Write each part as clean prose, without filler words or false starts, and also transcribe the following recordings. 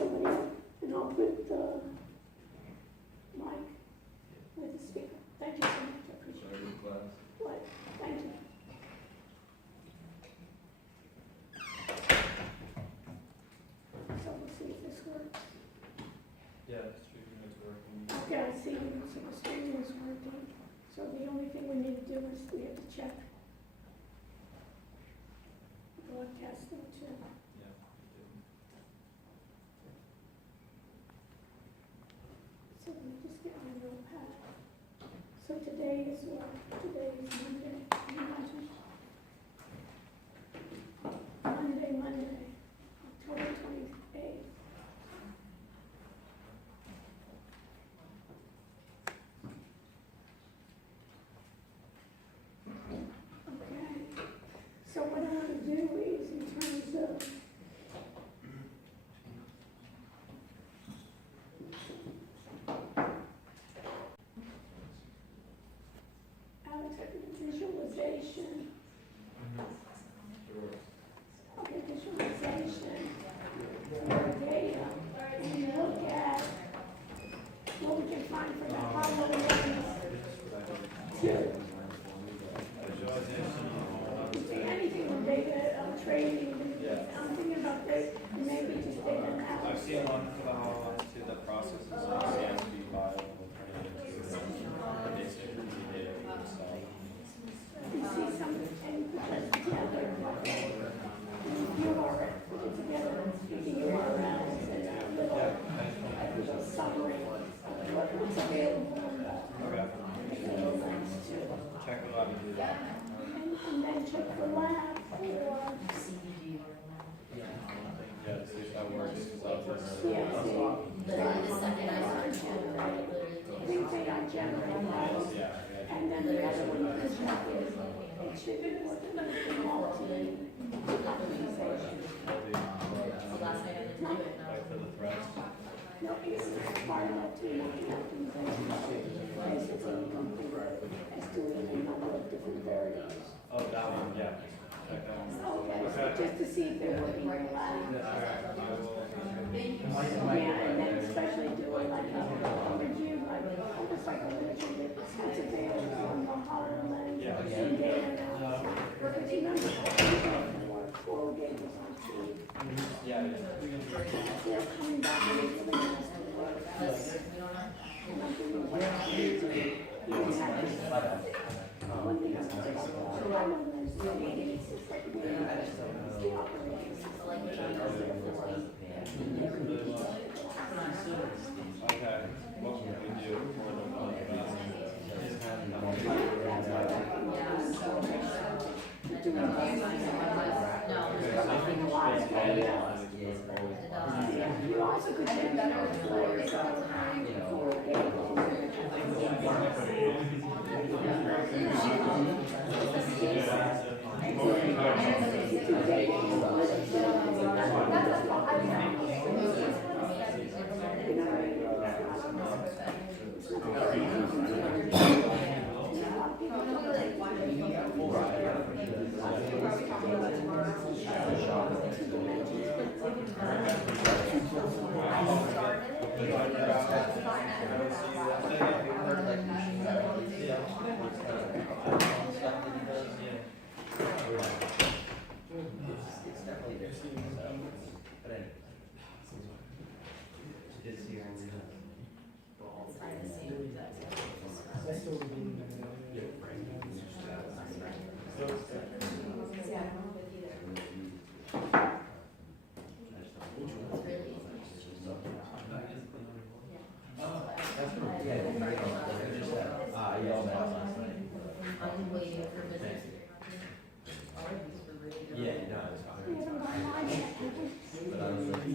somebody up, and I'll put the mic with the speaker. Thank you so much, I appreciate it. What? Thank you. So we'll see if this works. Yeah, the streaming is working. Okay, I see, so the streaming is working. So the only thing we need to do is we have to check broadcasting too. Yeah, we do. So let me just get my notepad. So today is what? Today is Monday. Monday, October 28th. Okay. So what I want to do is in terms of Alex, I think visualization. Sure. Okay, visualization for data. And you look at what we can find for the Apollo two. Anything with data, trading, I'm thinking about this, maybe just data I've analysis. seen one for the how to the processes of CSV file You see something, and you put that together, you are put it together, with the URLs and a little summary of what's available. Okay. Check the lab and do that. And then check the lab for, Yeah, to see if that works. yeah, things they are generated. And then the other one is not it should be what the multi-optimization. Like for the threads. No, it's part of the multi-optimization. Basically, it's doing a number of different variables. Oh, that one, yeah. Check that one. Okay, so just to see if they're working in the lab. I Yeah, and then especially doing like a review, like almost like a literature that's available on the HoloLens Yeah. and data analysis. Because you remember, four games on TV. Yeah. They're coming back and it's really nice to work. And I'm thinking, what else do you do? You have this, one thing I like about the HoloLens, it's just like really, it's the operating system. Which I know therefore, Okay. What would we do for the you also could get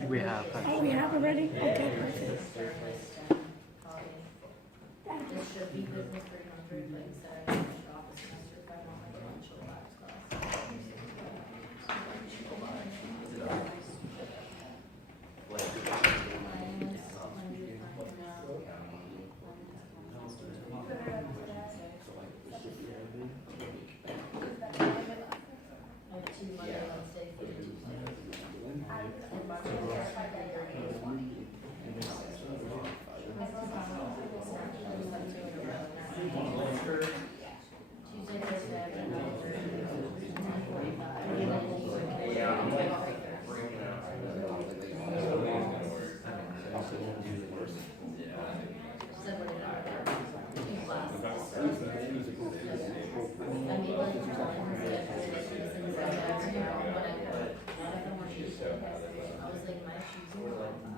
We have. Oh, we have already? Okay, perfect. This should be business 300, like said, office master, if I want my financial labs class. I have 2 Monday, Wednesday, 3 Tuesday.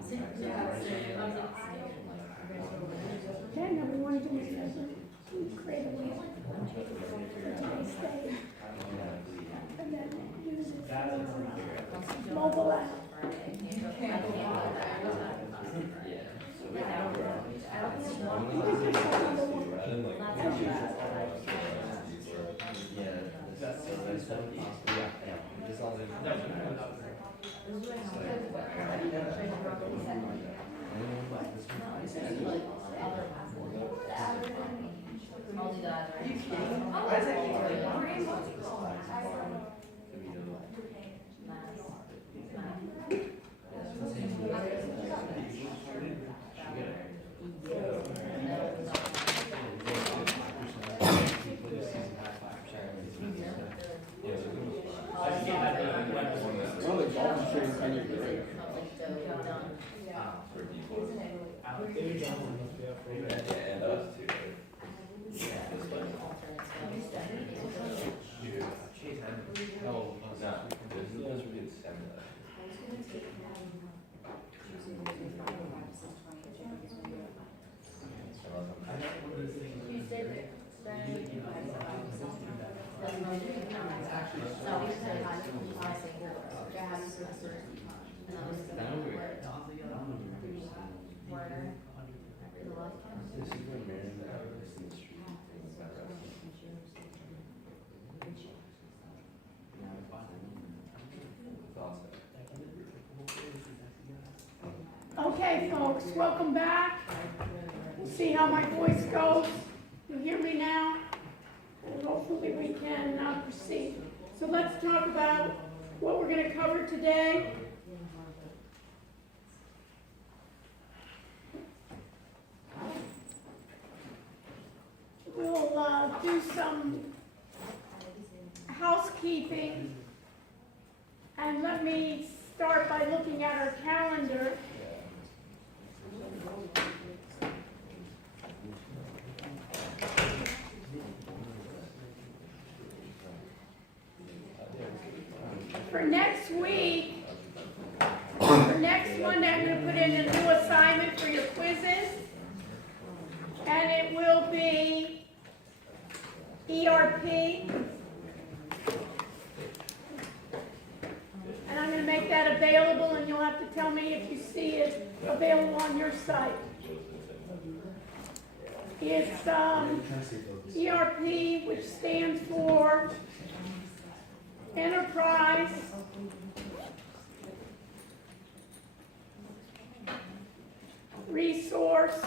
Okay, number one, do me a favor. Create a link for today's day. And then use it for mobile app. Okay, folks, welcome back. We'll see how my voice goes. You hear me now? And hopefully we can proceed. So let's talk about what we're going to cover today. We'll do some housekeeping. And let me start by looking at our calendar. For next week, for next Monday, I'm going to put in a new assignment for your quizzes. And it will be ERP. And I'm going to make that available, and you'll have to tell me if you see it available on your site. It's ERP, which stands for Enterprise Resource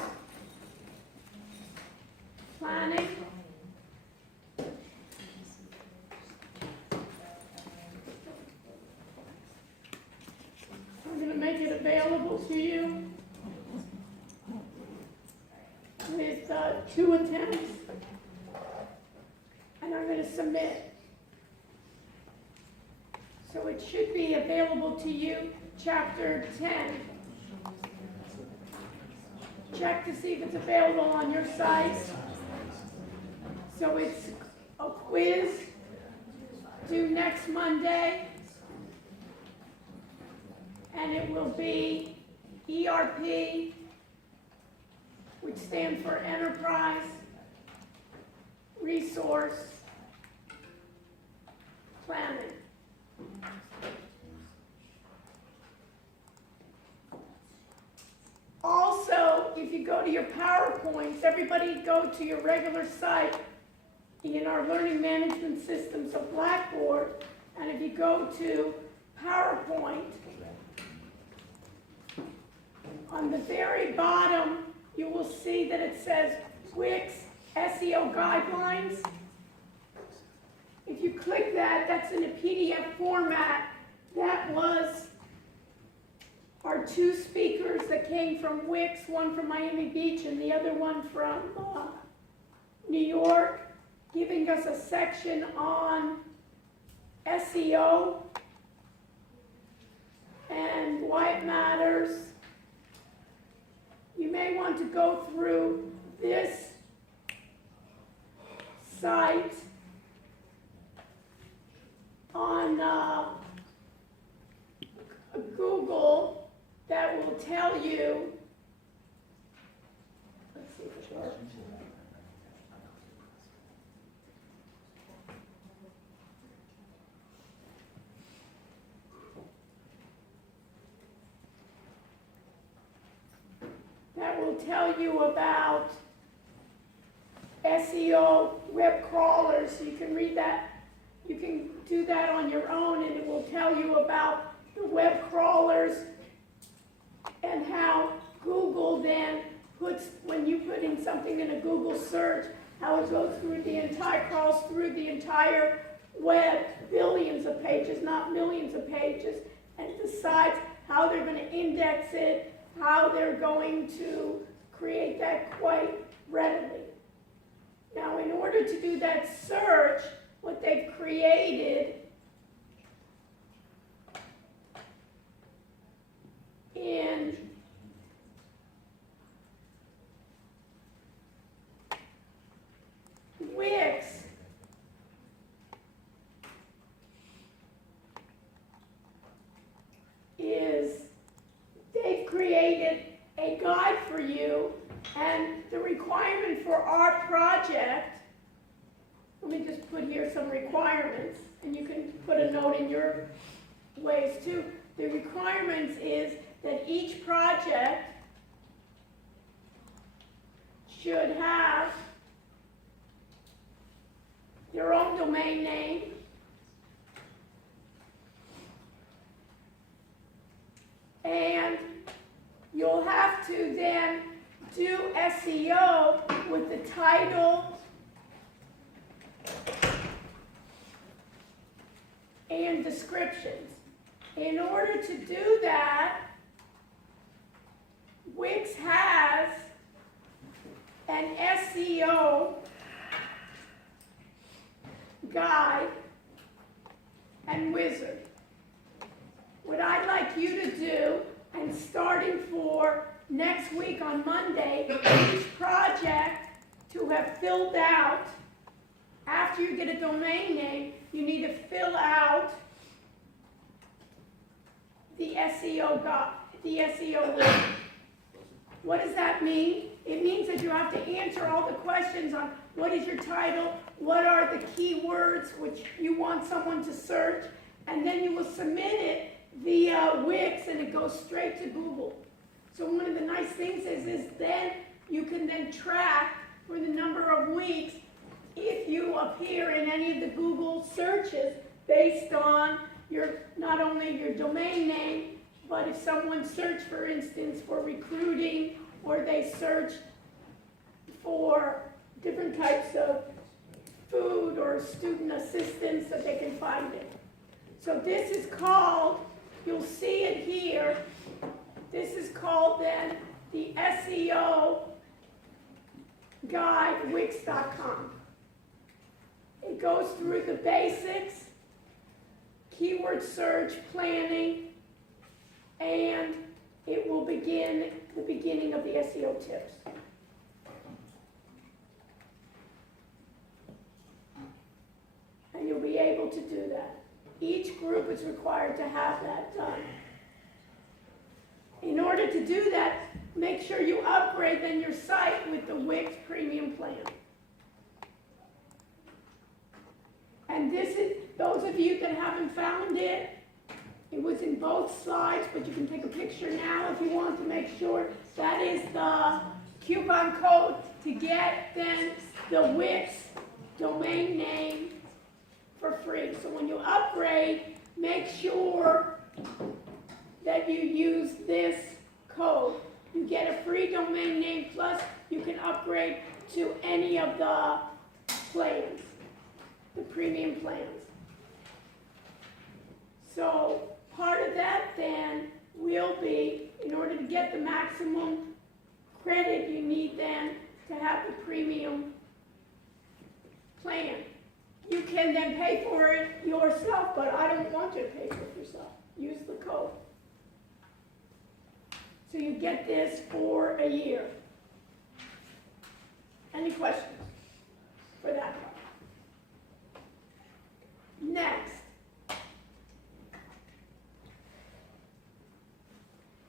Planning. I'm going to make it available to you with 2 attempts, and I'm going to submit. So it should be available to you, Chapter 10. Check to see if it's available on your site. So it's a quiz due next Monday, and it will be ERP, which stands for Enterprise Resource Planning. Also, if you go to your PowerPoints, everybody go to your regular site in our learning management system, so Blackboard, and if you go to PowerPoint, on the very bottom, you will see that it says Wix Seo Guidelines. If you click that, that's in a PDF format. That was our 2 speakers that came from Wix, one from Miami Beach and the other one from New York, giving us a section on SEO and why it matters. You may want to go through this site on Google that will tell you, let's see if it works. That will tell you about SEO web crawlers. You can read that. You can do that on your own, and it will tell you about the web crawlers and how Google then puts, when you put in something in a Google search, how it goes through the entire, crawls through the entire web, billions of pages, not millions of pages, and decides how they're going to index it, how they're going to create that quite readily. Now, in order to do that search, what they've created in Wix is they've created a guide for you, and the requirement for our project, let me just put here some requirements, and you can put a note in your ways too. The requirements is that each project should have their own domain name, and you'll have to then do SEO with the title and descriptions. In order to do that, Wix has an SEO guide and wizard. What I'd like you to do, and starting for next week on Monday, each project to have filled out, after you get a domain name, you need to fill out the SEO guide, the SEO list. What does that mean? It means that you have to answer all the questions on what is your title, what are the keywords which you want someone to search, and then you will submit it via Wix, and it goes straight to Google. So one of the nice things is then you can then track for the number of weeks if you appear in any of the Google searches based on your, not only your domain name, but if someone searched, for instance, for recruiting, or they search for different types of food or student assistance, that they can find it. So this is called, you'll see it here, this is called then the SEO guide, Wix.com. It goes through the basics, keyword search, planning, and it will begin the beginning of the SEO tips. And you'll be able to do that. Each group is required to have that done. In order to do that, make sure you upgrade then your site with the Wix Premium plan. And this is, those of you that haven't found it, it was in both slides, but you can take a picture now if you want to make sure. That is the coupon code to get then the Wix domain name for free. So when you upgrade, make sure that you use this code. You get a free domain name, plus you can upgrade to any of the plans, the premium plans. So part of that then will be, in order to get the maximum credit, you need then to have the premium plan. You can then pay for it yourself, but I don't want you to pay for it yourself. Use the code. So you get this for a year. Any questions for that part? Next.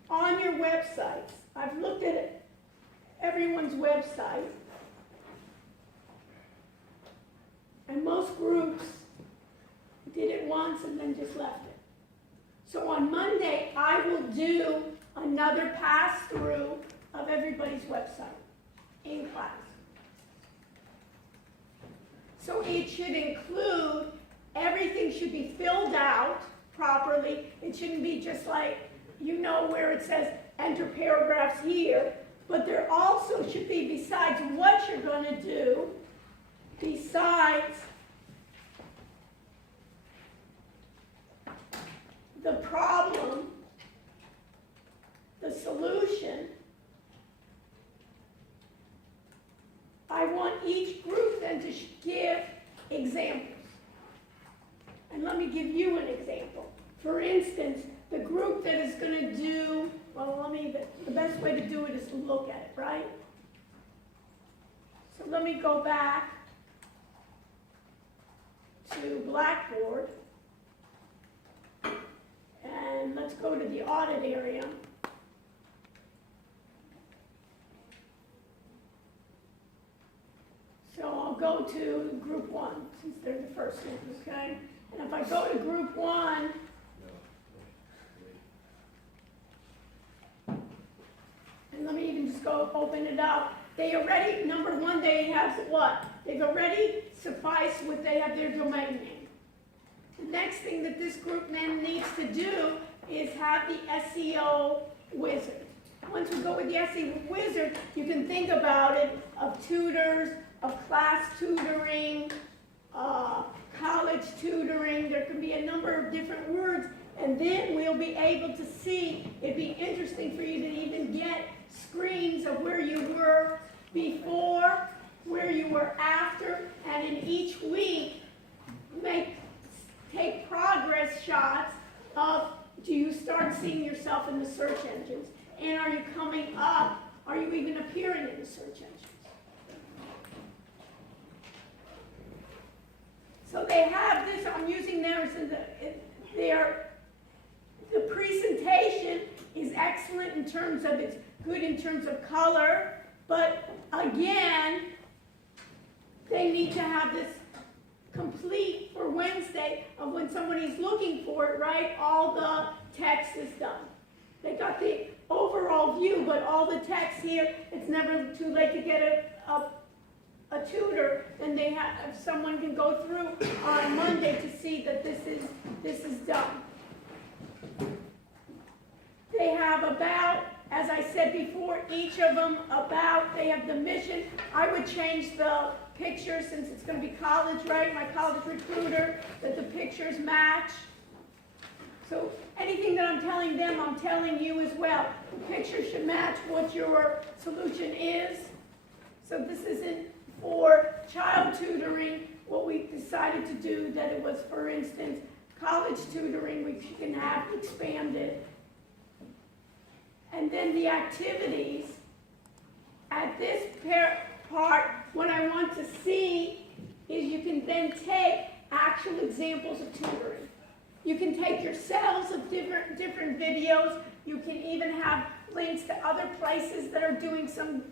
On websites. I've looked at everyone's website, and most groups did it once and then just left it. So on Monday, I will do another pass-through of everybody's website in class. So it should include, everything should be filled out properly. It shouldn't be just like, you know, where it says enter paragraphs here, but there also should be, besides what you're going to do, besides the problem, the solution, I want each group then to give examples. And let me give you an example. For instance, the group that is going to do, well, the best way to do it is to look at it, right? So let me go back to Blackboard. And let's go to the audit area. So I'll go to group 1, since they're the first one, okay? And if I go to group 1, and let me even just go open it up. They already, number 1, they have what? They've already sufficed what they have their domain name. The next thing that this group then needs to do is have the SEO wizard. Once we go with the SEO wizard, you can think about it of tutors, of class tutoring, college tutoring. There can be a number of different words, and then we'll be able to see. It'd be interesting for you to even get screens of where you were before, where you were after, and in each week take progress shots of, do you start seeing yourself in the search engines? And are you coming up? Are you even appearing in the search engines? So they have this, I'm using theirs in the presentation is excellent in terms of, it's good in terms of color, but again, they need to have this complete for Wednesday of when somebody's looking for it, right? All the text is done. They got the overall view, but all the text here, it's never too late to get a tutor, and they have, someone can go through on Monday to see that this is done. They have about, as I said before, each of them they have the mission. I would change the picture since it's going to be college, right? My college recruiter, that the pictures match. So anything that I'm telling them, I'm telling you as well. The picture should match what your solution is. So this isn't for child tutoring, what we decided to do, that it was, for instance, college tutoring, we can have expanded. And then the activities, at this part, what I want to see is you can then take actual examples of tutoring. You can take yourselves of different videos. You can even have links to other places that are doing some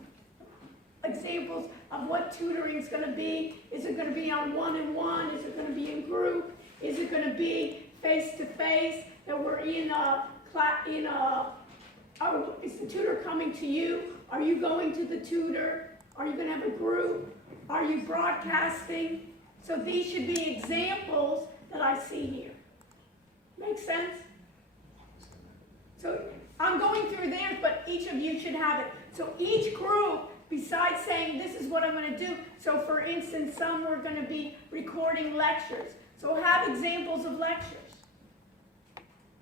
examples of what tutoring is going to be. Is it going to be on one-on-one? Is it going to be in group? Is it going to be face-to-face? That we're in a class, is the tutor coming to you? Are you going to the tutor? Are you going to have a group? Are you broadcasting? So these should be examples that I see here. Make sense? So I'm going through theirs, but each of you should have it. So each group, besides saying this is what I'm going to do, so for instance, some are going to be recording lectures. So have examples of lectures.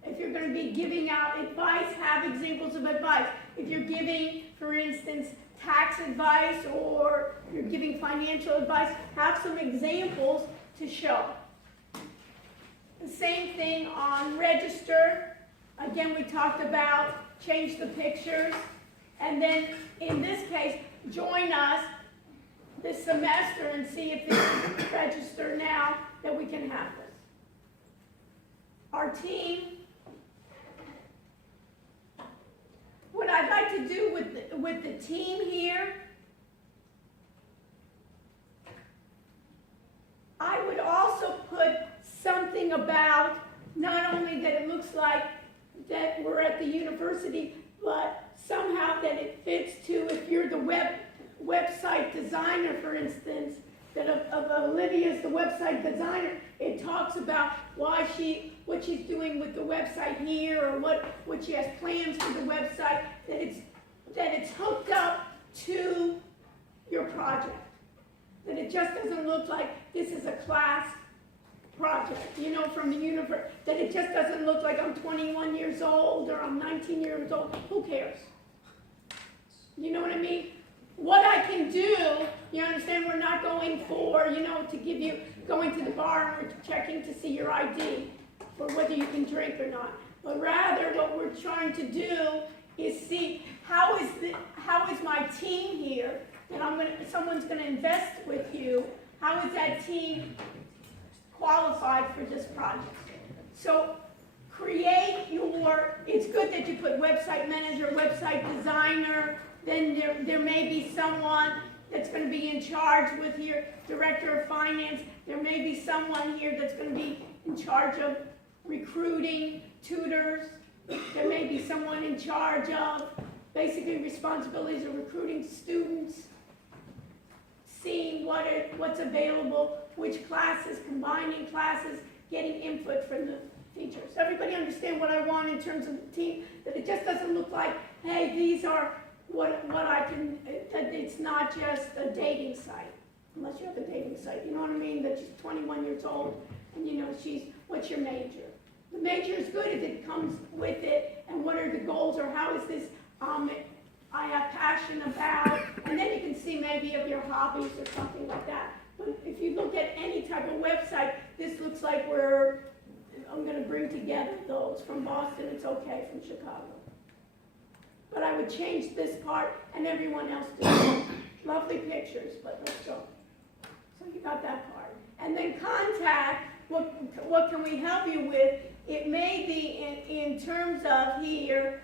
If you're going to be giving out advice, have examples of advice. If you're giving, for instance, tax advice or you're giving financial advice, have some examples to show. The same thing on register. Again, we talked about change the pictures. And then in this case, join us this semester and see if this is register now that we can have this. Our team, what I'd like to do with the team here, I would also put something about not only that it looks like that we're at the university, but somehow that it fits to, if you're the website designer, for instance, that of Olivia's the website designer, it talks about what she's doing with the website here, or what she has plans for the website, that it's hooked up to your project. That it just doesn't look like this is a class project, you know, from the university, that it just doesn't look like I'm 21 years old or I'm 19 years old. Who cares? You know what I mean? What I can do, you understand, we're not going for, you know, to give you, going to the bar and we're checking to see your ID for whether you can drink or not. But rather what we're trying to do is see how is my team here, that someone's gonna invest with you, how is that team qualified for this project? So create it's good that you put website manager, website designer, then there may be someone that's going to be in charge with your director of finance. There may be someone here that's going to be in charge of recruiting tutors. There may be someone in charge of basically responsibilities of recruiting students, seeing what's available, which classes, combining classes, getting input from the teachers. Everybody understand what I want in terms of the team? That it just doesn't look like, hey, these are what I can, that it's not just a dating site, unless you have a dating site, you know what I mean, that she's 21 years old, and you know, what's your major? The major is good if it comes with it, and what are the goals, or how is this, I have passion about, and then you can see maybe of your hobbies or something like that. But if you look at any type of website, this looks like I'm going to bring together those. From Boston, it's okay, from Chicago. But I would change this part and everyone else too. Lovely pictures, but let's go. So you got that part. And then contact, what can we help you with? It may be in terms of here,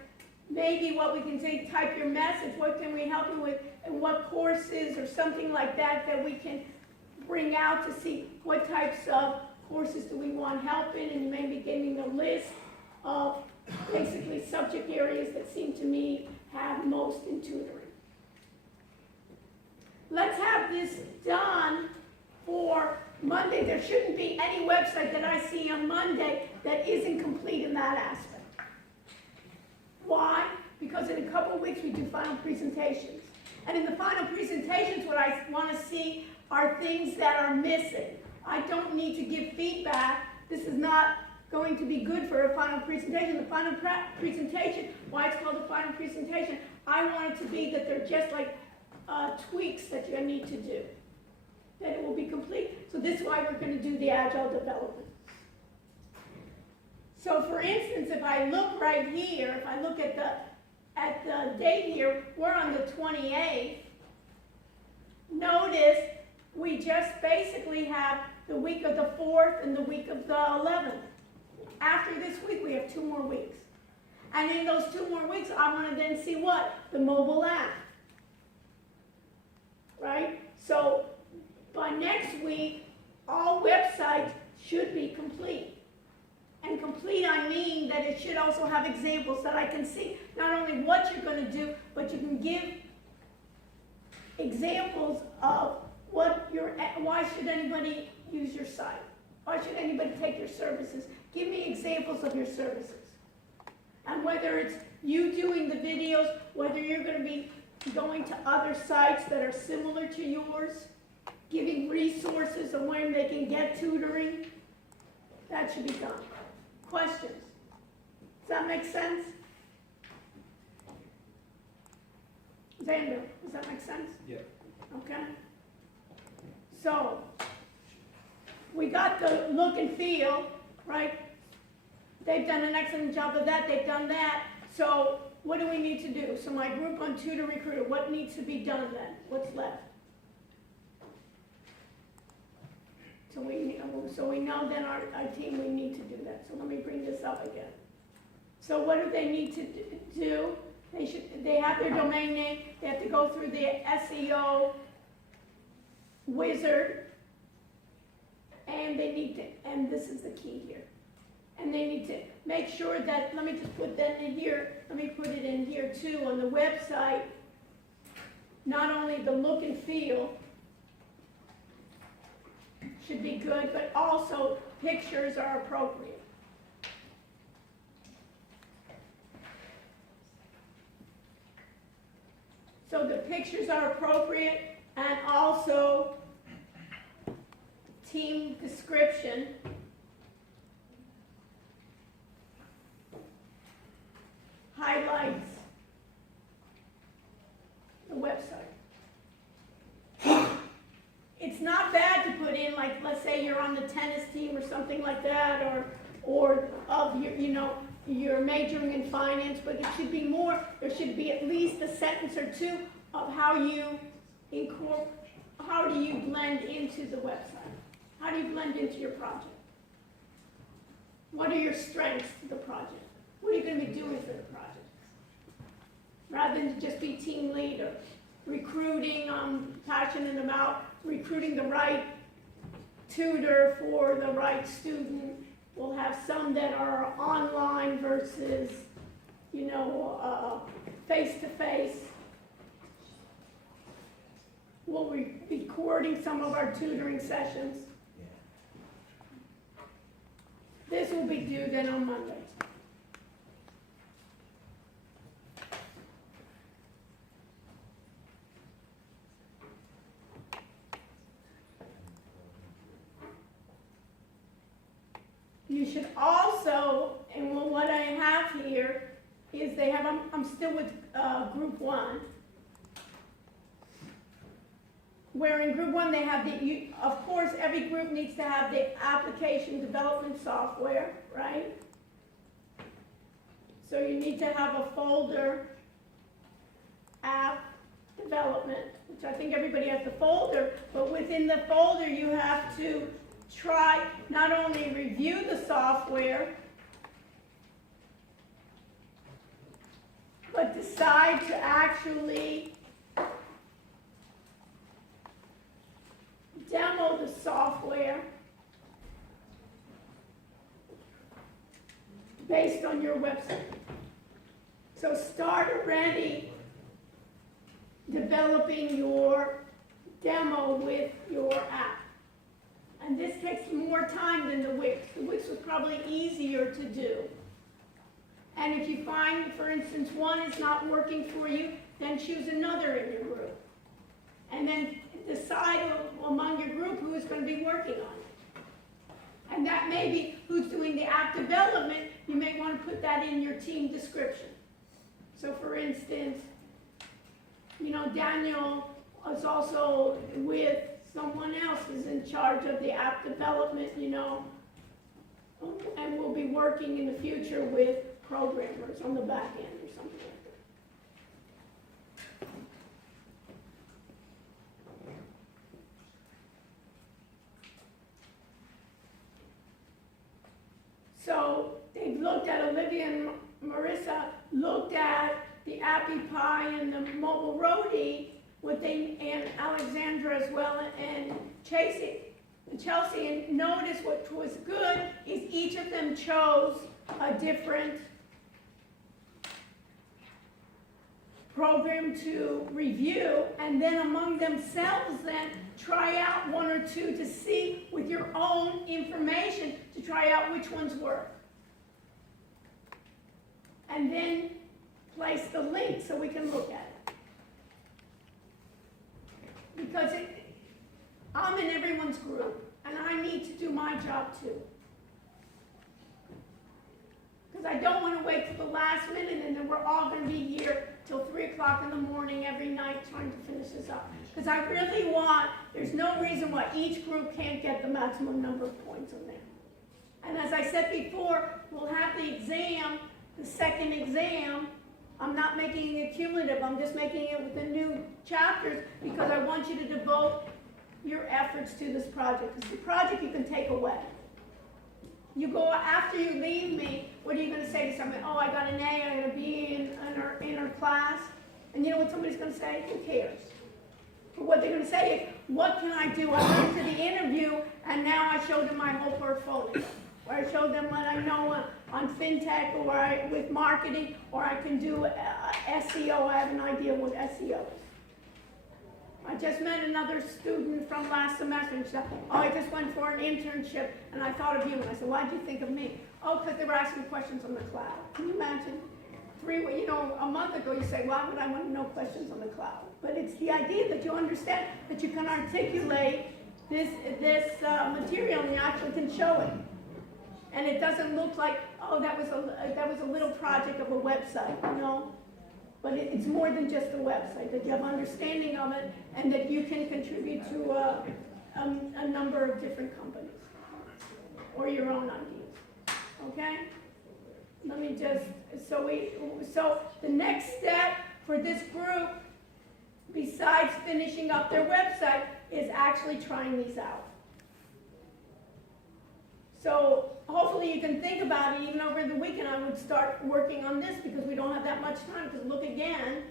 maybe what we can say, type your message, what can we help you with, and what courses or something like that we can bring out to see what types of courses do we want help in, and maybe getting a list of basically subject areas that seem to me have most in tutoring. Let's have this done for Monday. There shouldn't be any website that I see on Monday that isn't complete in that aspect. Why? Because in a couple of weeks we do final presentations. And in the final presentations, what I want to see are things that are missing. I don't need to give feedback. This is not going to be good for a final presentation. The final presentation, why it's called a final presentation, I want it to be that they're just like tweaks that you need to do. That it will be complete. So this is why we're going to do the agile development. So for instance, if I look right here, if I look at the date here, we're on the 28th. Notice we just basically have the week of the 4th and the week of the 11th. After this week, we have 2 more weeks. And in those 2 more weeks, I want to then see what? The mobile app. Right? So by next week, all websites should be complete. And complete, I mean that it should also have examples that I can see not only what you're going to do, but you can give examples of why should anybody use your site? Why should anybody take your services? Give me examples of your services. And whether it's you doing the videos, whether you're going to be going to other sites that are similar to yours, giving resources on where they can get tutoring, that should be done. Questions? Does that make sense? Xander, does that make sense? Yeah. Okay. So, we got the look and feel, right? They've done an excellent job of that, they've done that. So, what do we need to do? So my group on Tutor Recruiter, what needs to be done then? What's left? So we know then our team, we need to do that. So let me bring this up again. So what do they need to do? They have their domain name, they have to go through the SEO wizard, and they need to, and this is the key here. And they need to make sure that, let me just put that in here, let me put it in here too, on the website, not only the look and feel should be good, but also pictures are appropriate. So the pictures are appropriate, and also team description. Highlights the website. It's not bad to put in, like, let's say you're on the tennis team or something like that, or of your, you're majoring in finance, but it should be more, there should be at least a sentence or two of how do you blend into the website? How do you blend into your project? What are your strengths to the project? What are you going to be doing for the project? Rather than just be team leader. Recruiting, I'm passionate about recruiting the right tutor for the right student. We'll have some that are online versus, face-to-face. We'll be recording some of our tutoring sessions. This will be due then on Monday. You should also, and what I have here is they have, I'm still with group 1, where in group 1 they have of course every group needs to have the application development software, right? So you need to have a folder, app development, which I think everybody has the folder, but within the folder you have to try, not only review the software, but decide to actually demo the software based on your website. So start already developing your demo with your app. And this takes more time than the Wix. The Wix was probably easier to do. And if you find, for instance, one is not working for you, then choose another in your group. And then decide among your group who is going to be working on it. And that may be who's doing the app development. You may want to put that in your team description. So for instance, Daniel is also with someone else is in charge of the app development, and will be working in the future with programmers on the back end or something like that. So they've looked at, Olivia and Marissa looked at the Appy Pie and the Mobile Roadie, and Alexandra as well, and Chelsea, and notice what was good is each of them chose a different program to review, and then among themselves then try out one or two to see with your own information to try out which ones work. And then place the link so we can look at it. Because I'm in everyone's group, and I need to do my job too. Because I don't want to wait till the last minute, and then we're all going to be here till 3 o'clock in the morning every night trying to finish this up. Because I really there's no reason why each group can't get the maximum number of points on there. And as I said before, we'll have the exam, the second exam. I'm not making it cumulative, I'm just making it with the new chapters because I want you to devote your efforts to this project. Because the project you can take away. You go, after you leave me, what are you gonna say to somebody? Oh, I got an A, I got a B in her class. And you know what somebody's gonna say? Who cares? But what they're gonna say is, what can I do? I went to the interview and now I showed them my whole portfolio. Or I showed them what I know on fintech, or with marketing, or I can do SEO. I have an idea what SEO is. I just met another student from last semester, and she said, oh, I just went for an internship, and I thought of you. And I said, why did you think of me? Oh, because they were asking questions on the cloud. Can you imagine? A month ago, you say, why would I want to know questions on the cloud? But it's the idea that you understand that you can articulate this material, and you actually can show it. And it doesn't look like, oh, that was a little project of a website, you know? But it's more than just a website, that you have understanding of it, and that you can contribute to a number of different companies, or your own ideas, okay? Let me just, so the next step for this group, besides finishing up their website, is actually trying these out. So hopefully you can think about it. Even over the weekend I would start working on this, because we don't have that much time. Because look again,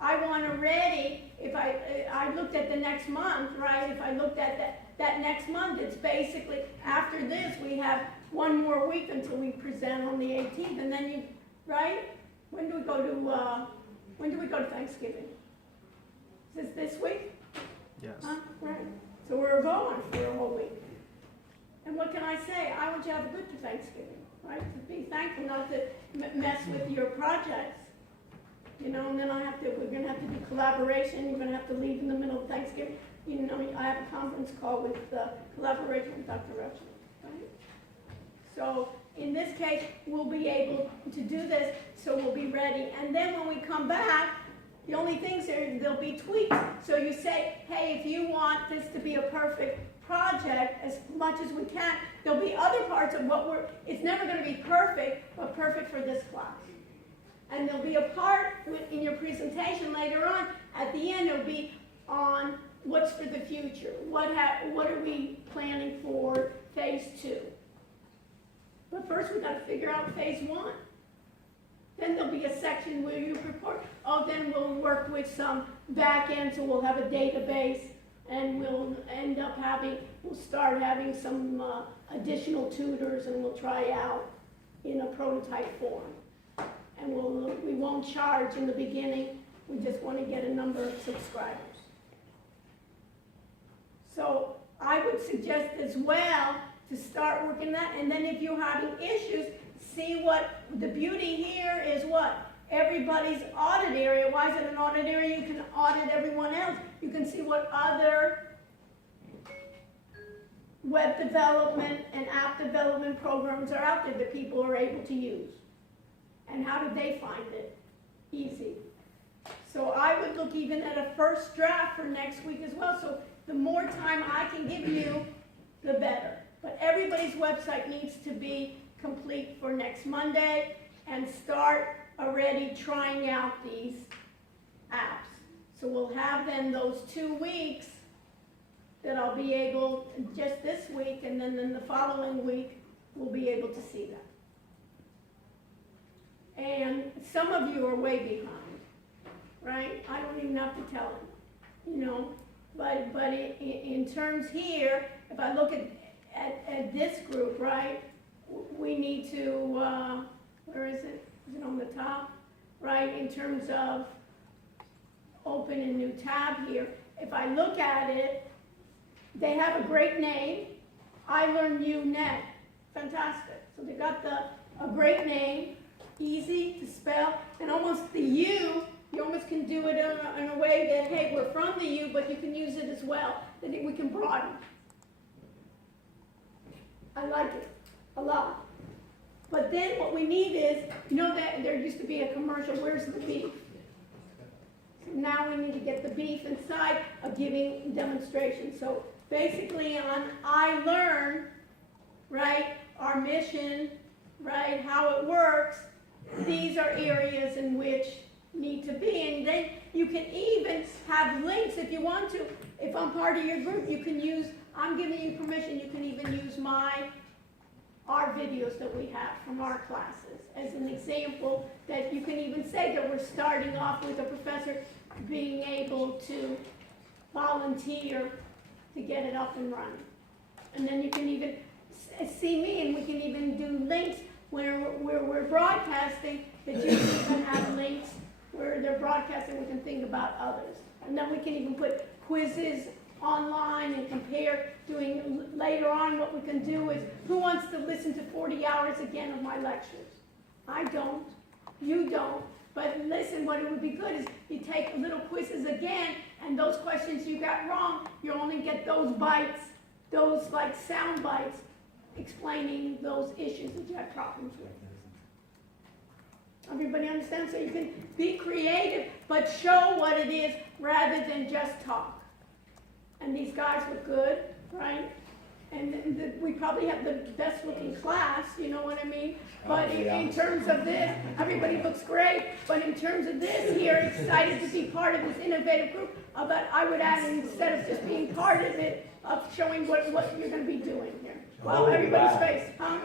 I want to ready, if I looked at the next month, right? If I looked at that next month, it's basically, after this we have one more week until we present on the 18th, and then right? When do we go to Thanksgiving? Is this week? Yes. Huh? Right. So we're gone for a whole week. And what can I say? I want you to have a good Thanksgiving, right? To be thankful, not to mess with your projects. You know, and then we're going to have to do collaboration. You're going to have to leave in the middle of Thanksgiving. You know, I have a conference call with collaboration with Dr. Rushing, right? So in this case, we'll be able to do this, so we'll be ready. And then when we come back, the only things there'll be tweaks. So you say, hey, if you want this to be a perfect project as much as we can, there'll be other parts of it's never going to be perfect, but perfect for this class. And there'll be a part in your presentation later on, at the end, it'll be on what's for the future. What are we planning for phase 2? But first we've got to figure out phase 1. Then there'll be a section where you report, then we'll work with some back end, so we'll have a database, and we'll start having some additional tutors, and we'll try out in a prototype form. And we won't charge in the beginning, we just want to get a number of subscribers. So I would suggest as well to start working that, and then if you're having issues, see what the beauty here is. What everybody's audit area. Why is it an audit area? You can audit everyone else. You can see what other web development and app development programs are out there that people are able to use. And how did they find it? Easy. So I would look even at a first draft for next week as well. So the more time I can give you, the better. But everybody's website needs to be complete for next Monday, and start already trying out these apps. So we'll have then those 2 weeks that I'll be able, just this week, and then in the following week, we'll be able to see that. And some of you are way behind, right? I don't even have to tell them, you know. But in terms here, if I look at this group, right, we need to, where is it? Is it on the top? Right, in terms of open a new tab here. If I look at it, they have a great name, iLearnUNet. Fantastic. So they got a great name, easy to spell, and almost the U, you almost can do it in a way that, hey, we're from the U, but you can use it as well, that we can broaden. I like it a lot. But then what we need is, you know that there used to be a commercial, where's the beef? So now we need to get the beef inside of giving demonstrations. So basically on iLearn, right, our mission, right, how it works, these are areas in which need to be. And then you can even have links if you want to. If I'm part of your group, you can use, I'm giving you permission, you can even use my our videos that we have from our classes as an example, that you can even say that we're starting off with a professor being able to volunteer to get it up and running. And then you can even see me, and we can even do links where we're broadcasting, that you can even have links where they're broadcasting, we can think about others. And then we can even put quizzes online and compare. Doing later on, what we can do is, who wants to listen to 40 hours again of my lectures? I don't, you don't, but listen, what it would be good is you take little quizzes again, and those questions you got wrong, you only get those bites, those like sound bites, explaining those issues that you had problems with. Everybody understand? So you can be creative, but show what it is rather than just talk. And these guys look good, right? And we probably have the best looking class, you know what I mean? But in terms of this, everybody looks great. But in terms of this here, excited to be part of this innovative group, but I would add, instead of just being part of it, of showing what you're going to be doing here. Well, everybody's face, huh?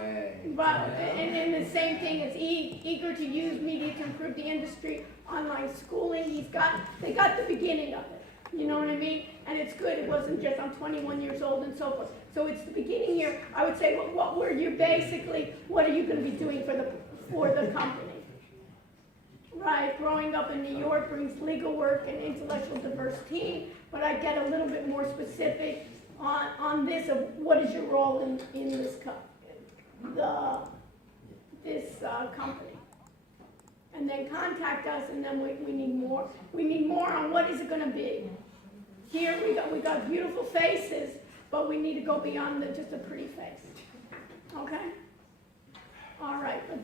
But, and the same thing is eager to use media to improve the industry, online schooling. They got the beginning of it. You know what I mean? And it's good. It wasn't just I'm 21 years old and so forth. So it's the beginning here. I would say, well, what are you going to be doing for the company? Right, growing up in New York brings legal work and intellectual diverse team, but I get a little bit more specific on this of what is your role in this company. And then contact us, and then we need more. We need more on what is it going to be. Here we got beautiful faces, but we need to go beyond just a pretty face. Okay? All right, but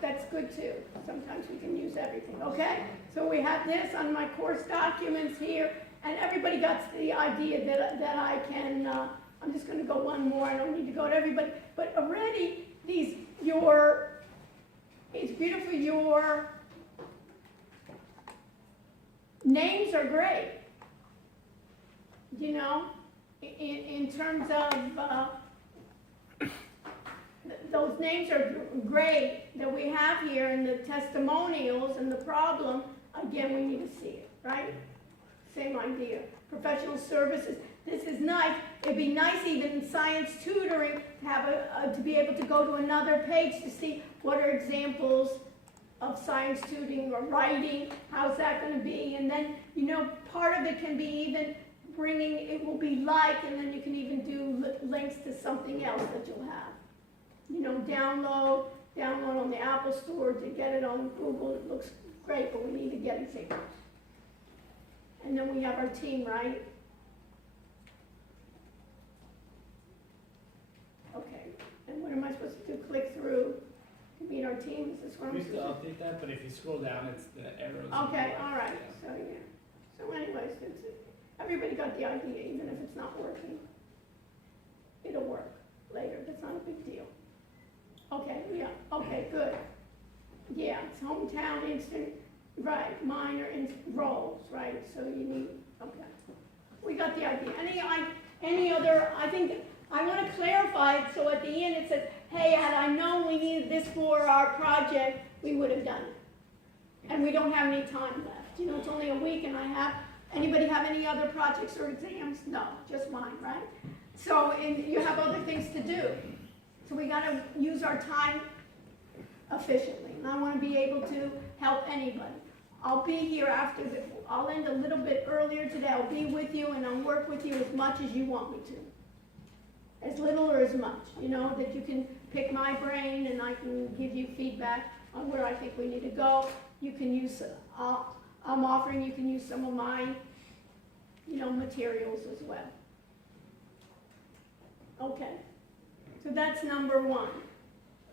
that's good too. Sometimes we can use everything. Okay? So we have this on my course documents here, and everybody got the idea that I can. I'm just going to go one more. I don't need to go to everybody, but already it's beautiful. Your names are great. You know, in terms of those names are great that we have here, and the testimonials and the problem. Again, we need to see it, right? Same idea. Professional services. This is nice. It'd be nice even in science tutoring to have to be able to go to another page to see what are examples of science tutoring or writing. How's that going to be? And then, you know, part of it can be even bringing, it will be like, and then you can even do links to something else that you'll have. You know, download on the Apple Store, to get it on Google. It looks great, but we need to get it figured. And then we have our team, right? Okay, and what am I supposed to do? Click through to meet our team? Is this what I'm We still supposed to do? update that, but if you scroll down, it's the arrows. Okay, all right. So yeah. So anyways, everybody got the idea. Even if it's not working, it'll work later. That's not a big deal. Okay. Yeah. Okay. Good. Yeah. It's hometown, instant. Right. Minor and roles. Right. So you need. Okay. We got the idea. Any other? I think I want to clarify. So at the end it says, "Hey, had I known we needed this for our project, we would have done it." And we don't have any time left. You know, it's only a week, and anybody have any other projects or exams? No, just mine, right? So, and you have other things to do. So we got to use our time efficiently. And I want to be able to help anybody. I'll be here I'll end a little bit earlier today. I'll be with you, and I'll work with you as much as you want me to. As little or as much, you know, that you can pick my brain, and I can give you feedback on where I think we need to go. You can use, I'm offering you can use some of my, materials as well. Okay, so that's number one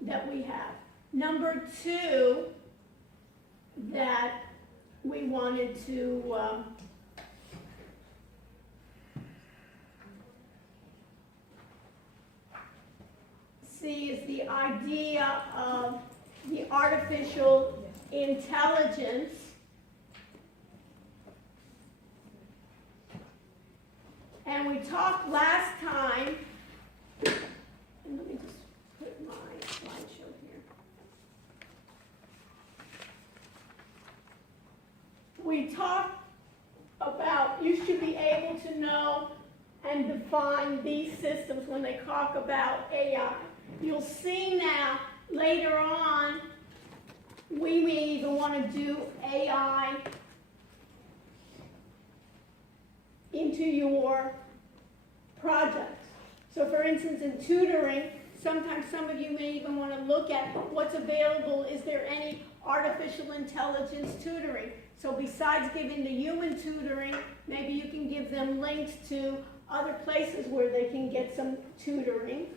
that we have. Number two that we wanted to see is the idea of the artificial intelligence and we talked last time, and let me just put my we talked about you should be able to know and define these systems when they talk about AI. You'll see now, later on, we may even want to do AI into your projects. So for instance, in tutoring, sometimes some of you may even want to look at what's available. Is there any artificial intelligence tutoring? So besides giving the human tutoring, maybe you can give them links to other places where they can get some tutoring.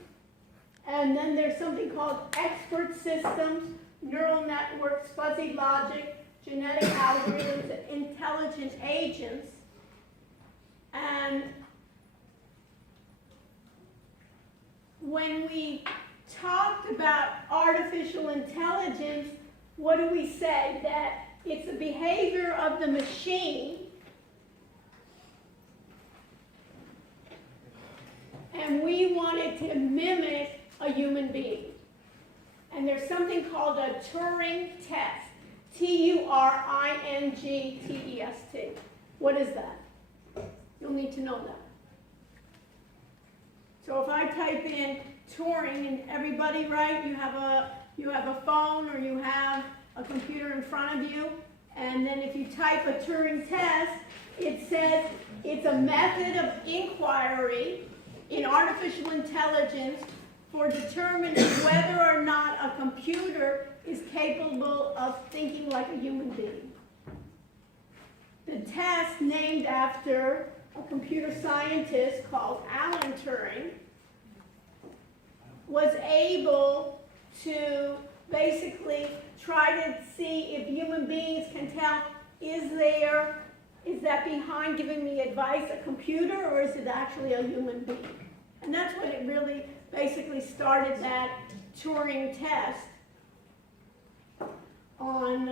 And then there's something called expert systems, neural networks, fuzzy logic, genetic algorithms, and intelligent agents. And when we talked about artificial intelligence, what do we say? That it's the behavior of the machine, and we want it to mimic a human being. And there's something called a Turing Test, Turing-Test. What is that? You'll need to know that. So if I type in Turing, and everybody, right, you have a phone or you have a computer in front of you, and then if you type a Turing test, it says it's a method of inquiry in artificial intelligence for determining whether or not a computer is capable of thinking like a human being. The test, named after a computer scientist called Alan Turing, was able to basically try to see if human beings can tell, is that behind giving me advice a computer, or is it actually a human being? And that's what it really basically started, that Turing test on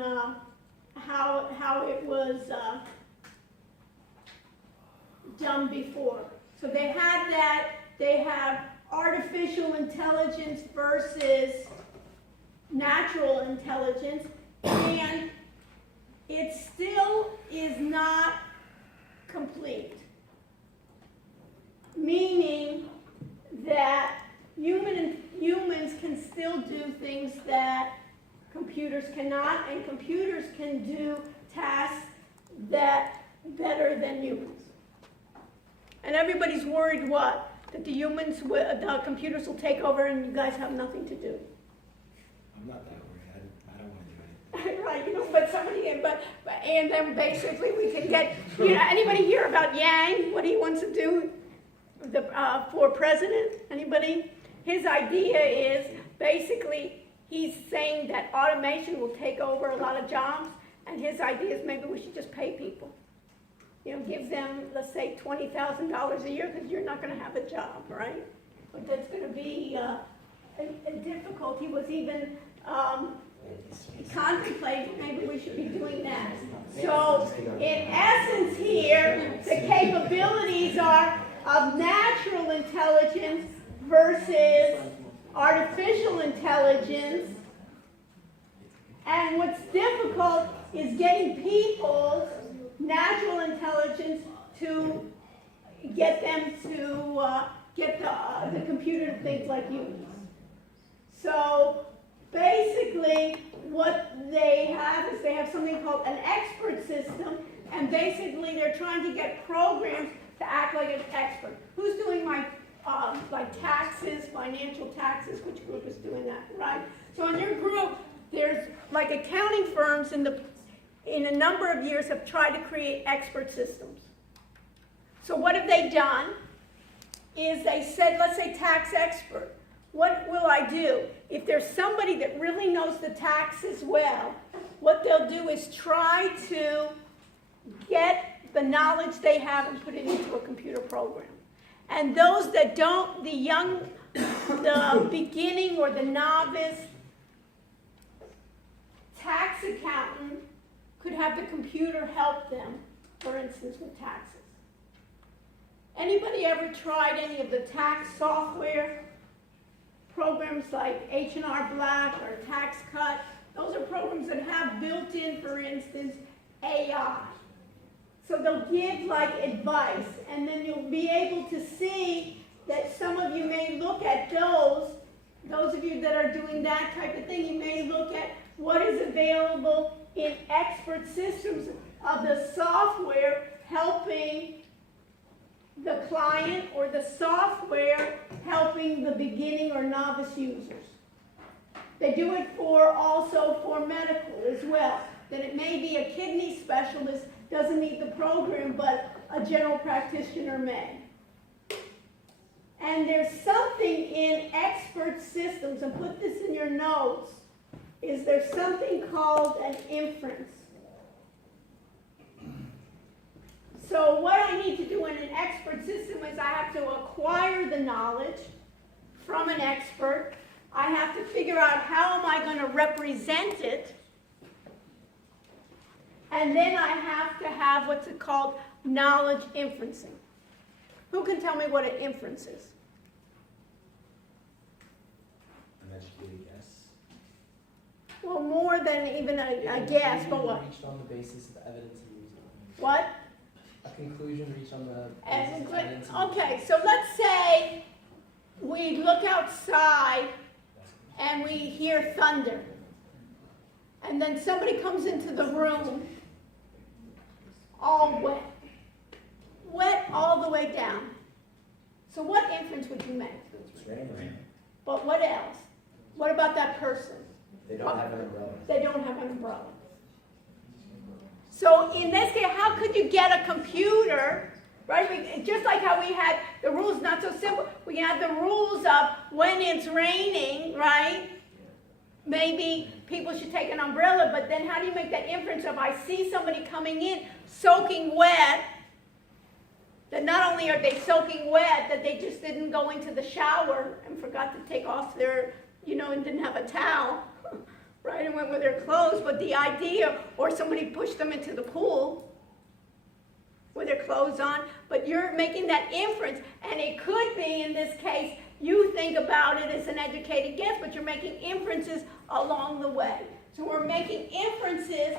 how it was done before. So they had that, they have artificial intelligence versus natural intelligence, and it still is not complete. Meaning that humans can still do things that computers cannot, and computers can do tasks that better than humans. And everybody's worried what? That the computers will take over and you guys have nothing to do. I'm not that worried. I don't want to do anything. Right, and then basically we can get, anybody hear about Yang, what he wants to do for president? Anybody? His idea is basically he's saying that automation will take over a lot of jobs, and his idea is maybe we should just pay people. Give them, let's say, $20,000 a year, because you're not going to have a job, right? But that's going to be a difficult. He was even contemplating maybe we should be doing that. So, in essence here, the capabilities are of natural intelligence versus artificial intelligence. And what's difficult is getting people's natural intelligence to get them to get the computer to think like humans. So basically what they have is they have something called an expert system, and basically they're trying to get programs to act like an expert. Who's doing my like taxes, financial taxes? Which group is doing that, right? So in your group, there's like accounting firms in a number of years have tried to create expert systems. So what have they done is they said, let's say tax expert, what will I do? If there's somebody that really knows the taxes well, what they'll do is try to get the knowledge they have and put it into a computer program. And those that don't, the beginning or the novice tax accountant could have the computer help them, for instance, with taxes. Anybody ever tried any of the tax software programs like H&R Black or Tax Cut? Those are programs that have built in, for instance, AI. So they'll give like advice, and then you'll be able to see that some of you may look at those of you that are doing that type of thing, you may look at what is available in expert systems of the software helping the client or the software helping the beginning or novice users. They do it also for medical as well. That it may be a kidney specialist doesn't need the program, but a general practitioner may. And there's something in expert systems, and put this in your notes, is there's something called an inference. So what I need to do in an expert system is I have to acquire the knowledge from an expert. I have to figure out how am I going to represent it. And then I have to have what's called knowledge inferencing. Who can tell me what an inference is? An educated guess. Well, more than even a guess, but what? Reached on the basis of evidence and reason. What? A conclusion reached on the basis of evidence. Okay, so let's say we look outside and we hear thunder. And then somebody comes into the room all wet. Wet all the way down. So what inference would you make? It's raining. But what else? What about that person? They don't have an umbrella. They don't have an umbrella. So in this case, how could you get a computer, right? Just like how we had the rules, not so simple. We had the rules of when it's raining, right? Maybe people should take an umbrella, but then how do you make that inference of I see somebody coming in soaking wet, that not only are they soaking wet, that they just didn't go into the shower and forgot to take off their, and didn't have a towel, right, and went with their clothes, but the idea, or somebody pushed them into the pool with their clothes on, but you're making that inference, and it could be, in this case, you think about it as an educated guess, but you're making inferences along the way. So we're making inferences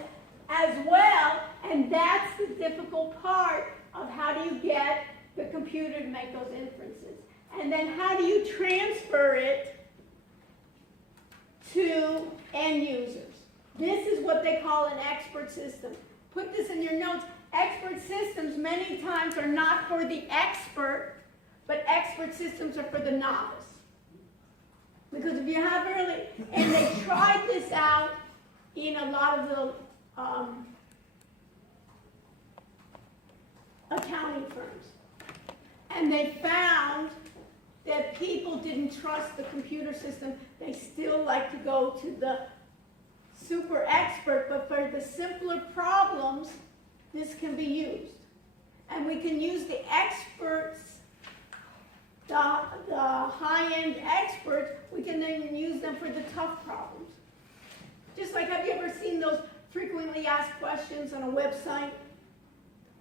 as well, and that's the difficult part of how do you get the computer to make those inferences. And then how do you transfer it to end users? This is what they call an expert system. Put this in your notes. Expert systems many times are not for the expert, but expert systems are for the novice. Because if you have early, and they tried this out in a lot of the accounting firms. And they found that people didn't trust the computer system. They still like to go to the super expert, but for the simpler problems, this can be used. And we can use the experts, the high-end experts, we can then use them for the tough problems. Just like, have you ever seen those frequently asked questions on a website?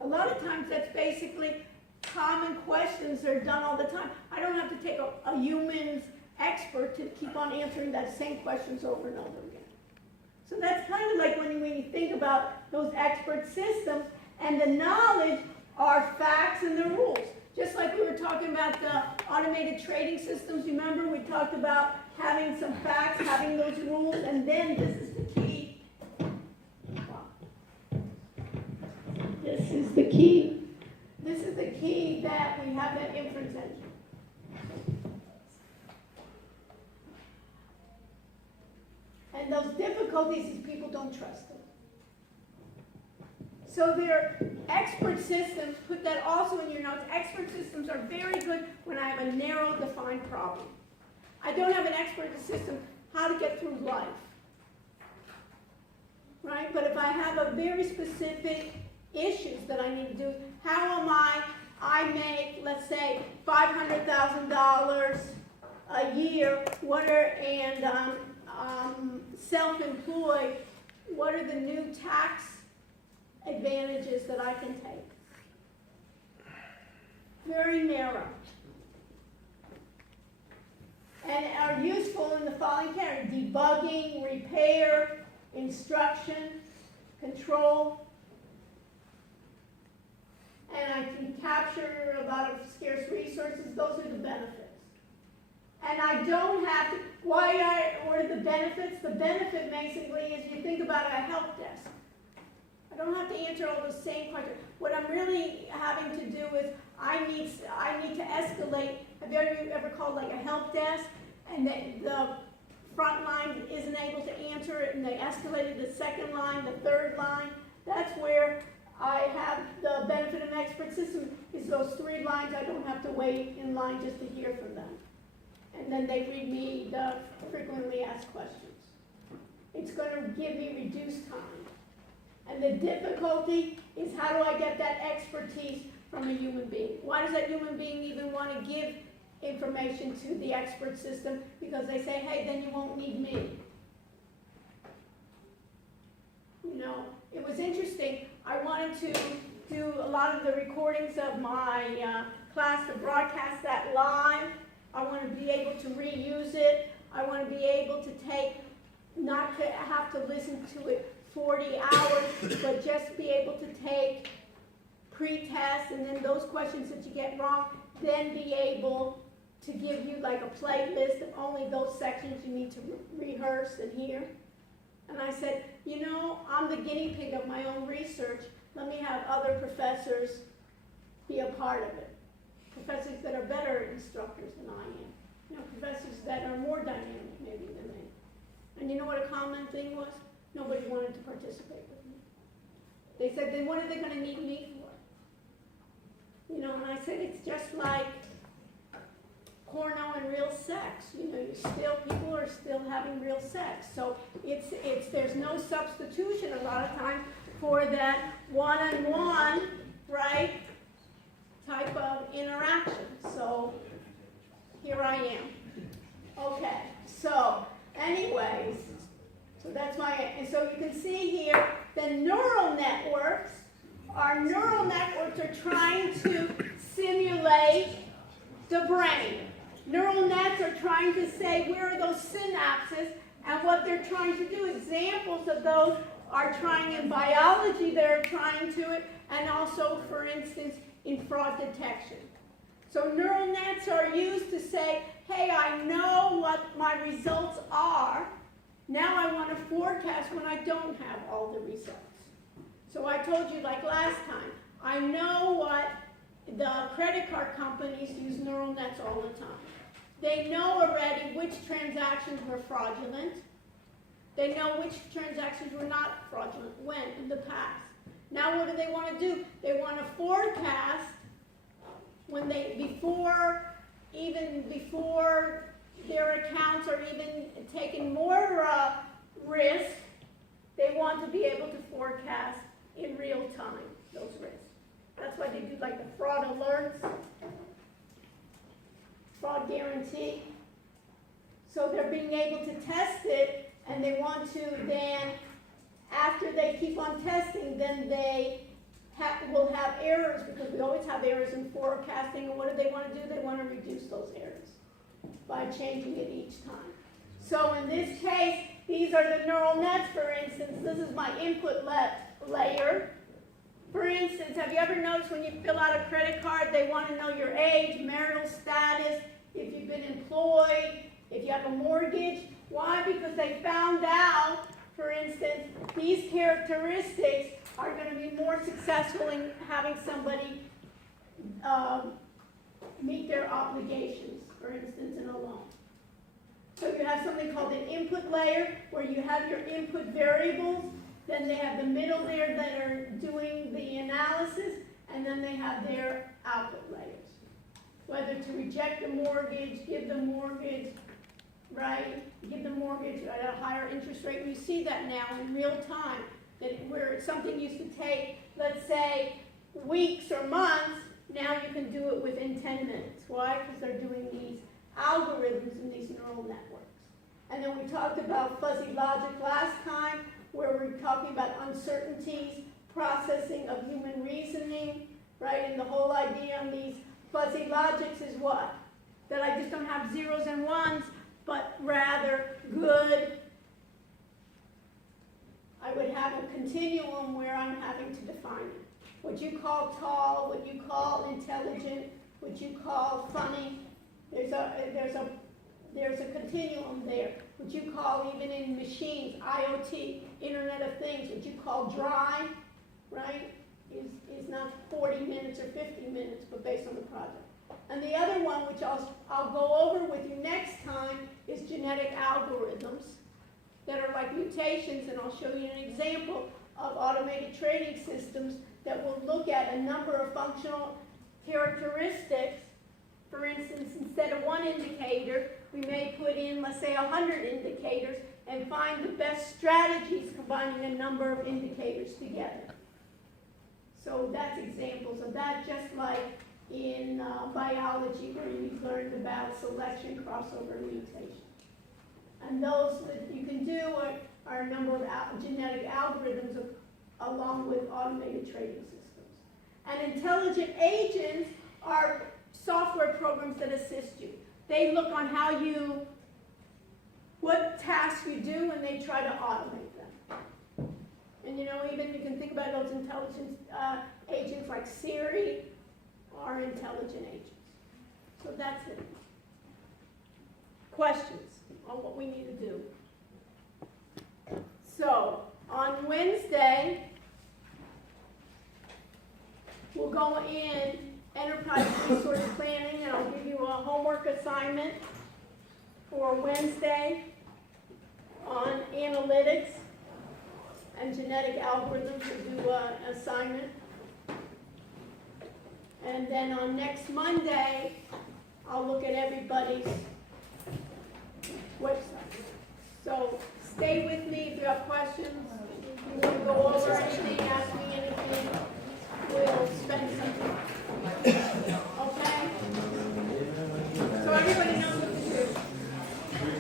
A lot of times that's basically common questions that are done all the time. I don't have to take a human's expert to keep on answering that same questions over and over again. So that's kind of like when you think about those expert systems, and the knowledge are facts and the rules. Just like we were talking about the automated trading systems, remember we talked about having some facts, having those rules, and then this is the key. This is the key. This is the key that we have that inference engine. And those difficulties is people don't trust it. So their expert systems, put that also in your notes, expert systems are very good when I have a narrow defined problem. I don't have an expert system how to get through life. Right? But if I have a very specific issues that I need to do, how am I make, let's say, $500,000 a year, self-employed, what are the new tax advantages that I can take? Very narrow. And are useful in the following category: debugging, repair, instruction, control. I can capture a lot of scarce resources, those are the benefits. And I don't have to, what are the benefits? The benefit basically is you think about a help desk. I don't have to answer all those same questions. What I'm really having to do is I need to escalate. Have you ever called like a help desk and the front line isn't able to answer it and they escalated the second line, the third line? That's where I have the benefit of an expert system is those 3 lines. I don't have to wait in line just to hear from them. And then they read me the frequently asked questions. It's going to give me reduced time. And the difficulty is how do I get that expertise from a human being? Why does that human being even want to give information to the expert system? Because they say, hey, then you won't need me. You know, it was interesting. I wanted to do a lot of the recordings of my class to broadcast that live. I want to be able to reuse it. I want to be able to not to have to listen to it 40 hours, but just be able to take pre-tests and then those questions that you get wrong, then be able to give you like a playlist of only those sections you need to rehearse and hear. And I said, you know, I'm the guinea pig of my own research. Let me have other professors be a part of it. Professors that are better instructors than I am. You know, professors that are more dynamic maybe than me. And you know what a common thing was? Nobody wanted to participate with me. They said, then what are they going to need me for? You know, and I said, it's just like porno and real sex. You know, people are still having real sex. So there's no substitution a lot of times for that one-on-one, right, type of interaction. So here I am. Okay, so anyways, so that's and so you can see here the neural networks are trying to simulate the brain. Neural nets are trying to say where are those synapses and what they're trying to do. Examples of those are trying in biology, they're trying to it, and also, for instance, in fraud detection. So neural nets are used to say, hey, I know what my results are. Now I want to forecast when I don't have all the results. So I told you, like last time, I know what the credit card companies use neural nets all the time. They know already which transactions were fraudulent. They know which transactions were not fraudulent when in the past. Now what do they want to do? They want to forecast when before their accounts are even taking more risk, they want to be able to forecast in real time those risks. That's why they do like the fraud alerts, fraud guarantee. So they're being able to test it, and they want to then, after they keep on testing, then they will have errors, because we always have errors in forecasting. And what do they want to do? They want to reduce those errors by changing it each time. So in this case, these are the neural nets, for instance. This is my input layer. For instance, have you ever noticed when you fill out a credit card, they want to know your age, marital status, if you've been employed, if you have a mortgage? Why? Because they found out, for instance, these characteristics are going to be more successful in having somebody meet their obligations, for instance, in a loan. So you have something called an input layer, where you have your input variables, then they have the middle layer that are doing the analysis, and then they have their output layers. Whether to reject the mortgage, give the mortgage, right? Give the mortgage at a higher interest rate. We see that now in real time, that where something used to take, let's say, weeks or months, now you can do it within 10 minutes. Why? Because they're doing these algorithms in these neural networks. And then we talked about fuzzy logic last time, where we're talking about uncertainties, processing of human reasoning, right? And the whole idea on these fuzzy logics is what? That I just don't have zeros and ones, but rather good. I would have a continuum where I'm having to define it, what you call tall, what you call intelligent, what you call funny. There's a continuum there. What you call, even in machines, IoT, Internet of Things, what you call dry, right, is not 40 minutes or 50 minutes, but based on the project. And the other one, which I'll go over with you next time, is genetic algorithms that are like mutations, and I'll show you an example of automated trading systems that will look at a number of functional characteristics. For instance, instead of one indicator, we may put in, let's say, 100 indicators and find the best strategies combining a number of indicators together. So that's examples of that, just like in biology, where you learned about selection, crossover, mutation. And those that you can do are a number of genetic algorithms along with automated trading systems. And intelligent agents are software programs that assist you. They look on what tasks you do, and they try to automate them. And even you can think about those intelligent agents like Siri are intelligent agents. So that's it. Questions on what we need to do? So, on Wednesday, we'll go in enterprise resource planning, and I'll give you a homework assignment for Wednesday on analytics and genetic algorithms. We'll do an assignment. And then on next Monday, I'll look at everybody's website. So stay with me if you have questions. If you want to go over anything, ask me anything. We'll spend some time. Okay? So everybody knows what to do.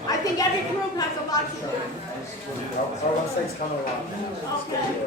I think every group has a lot to do. Our website's kind of long. Okay.